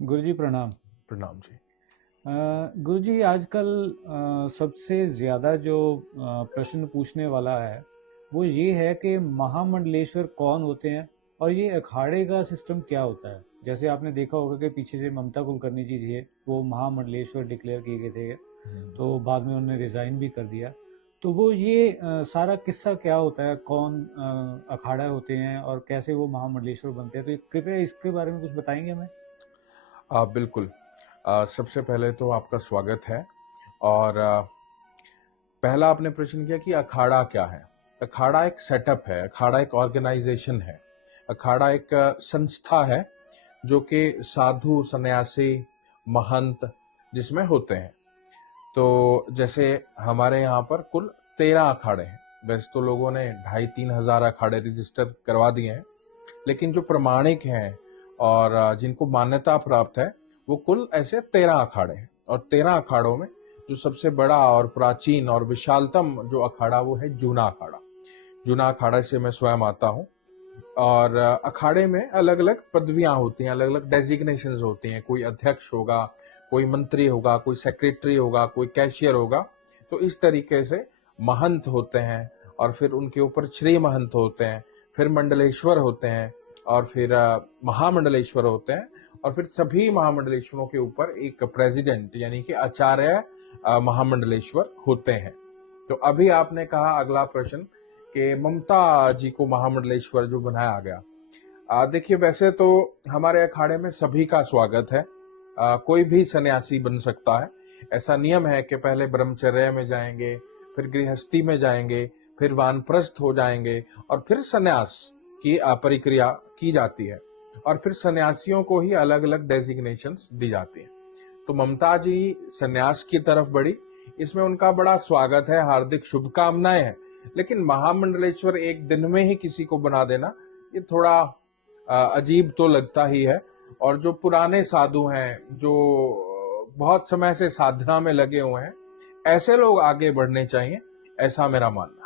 गुरुजी प्रणाम। प्रणाम जी। गुरुजी आजकल सबसे ज़्यादा जो प्रश्न पूछने वाला है वो ये है कि महामंडलेश्वर कौन होते हैं और ये अखाड़े का सिस्टम क्या होता है। जैसे आपने देखा होगा कि पीछे से ममता कुलकर्णी जी थे, वो महामंडलेश्वर डिक्लेयर किए गए थे, तो बाद में उन्होंने रिज़ाइन भी कर दिया। तो वो ये सारा किस्सा क्या होता है, कौन अखाड़ा होते हैं और कैसे वो महामंडलेश्वर बनते हैं, तो कृपया इसके बारे में कुछ बताएंगे हमें। बिल्कुल। सबसे पहले तो आपका स्वागत है। और पहला आपने प्रश्न किया कि अखाड़ा क्या है। अखाड़ा एक सेटअप है, अखाड़ा एक ऑर्गेनाइजेशन है, अखाड़ा एक संस्था है जो कि साधु सन्यासी महंत जिसमें होते हैं। तो जैसे हमारे यहाँ पर कुल 13 अखाड़े हैं। वैसे तो लोगों ने 2,500-3,000 अखाड़े रजिस्टर करवा दिए हैं, लेकिन जो प्रमाणिक हैं और जिनको मान्यता प्राप्त है वो कुल ऐसे 13 अखाड़े हैं। और 13 अखाड़ों में जो सबसे बड़ा और प्राचीन और विशालतम जो अखाड़ा वो है जूना अखाड़ा। जूना अखाड़ा से मैं स्वयं आता हूँ। और अखाड़े में अलग अलग पदवियां होती हैं, अलग अलग डेजिग्नेशंस होती हैं। कोई अध्यक्ष होगा, कोई मंत्री होगा, कोई सेक्रेटरी होगा, कोई कैशियर होगा। तो इस तरीके से महंत होते हैं, और फिर उनके ऊपर श्री महंत होते हैं, फिर मंडलेश्वर होते हैं, और फिर महामंडलेश्वर होते हैं। और फिर सभी महामंडलेश्वरों के ऊपर एक प्रेसिडेंट यानी कि आचार्य महामंडलेश्वर होते हैं। तो अभी आपने कहा अगला प्रश्न कि ममता जी को महामंडलेश्वर जो बनाया गया। देखिए, वैसे तो हमारे अखाड़े में सभी का स्वागत है। कोई भी सन्यासी बन सकता है। ऐसा नियम है कि पहले ब्रह्मचर्य में जाएंगे, फिर गृहस्थी में जाएंगे, फिर वानप्रस्थ हो जाएंगे, और फिर सन्यास की प्रक्रिया की जाती है। और फिर सन्यासियों को ही अलग अलग डेजिग्नेशंस दी जाती हैं। तो ममता जी सन्यास की तरफ बढ़ी, इसमें उनका बड़ा स्वागत है, हार्दिक शुभकामनाएं हैं। लेकिन महामंडलेश्वर एक दिन में ही किसी को बना देना, ये थोड़ा अजीब तो लगता ही है। और जो पुराने साधु हैं, जो बहुत समय से साधना में लगे हुए हैं, ऐसे लोग आगे बढ़ने चाहिए, ऐसा मेरा मानना है।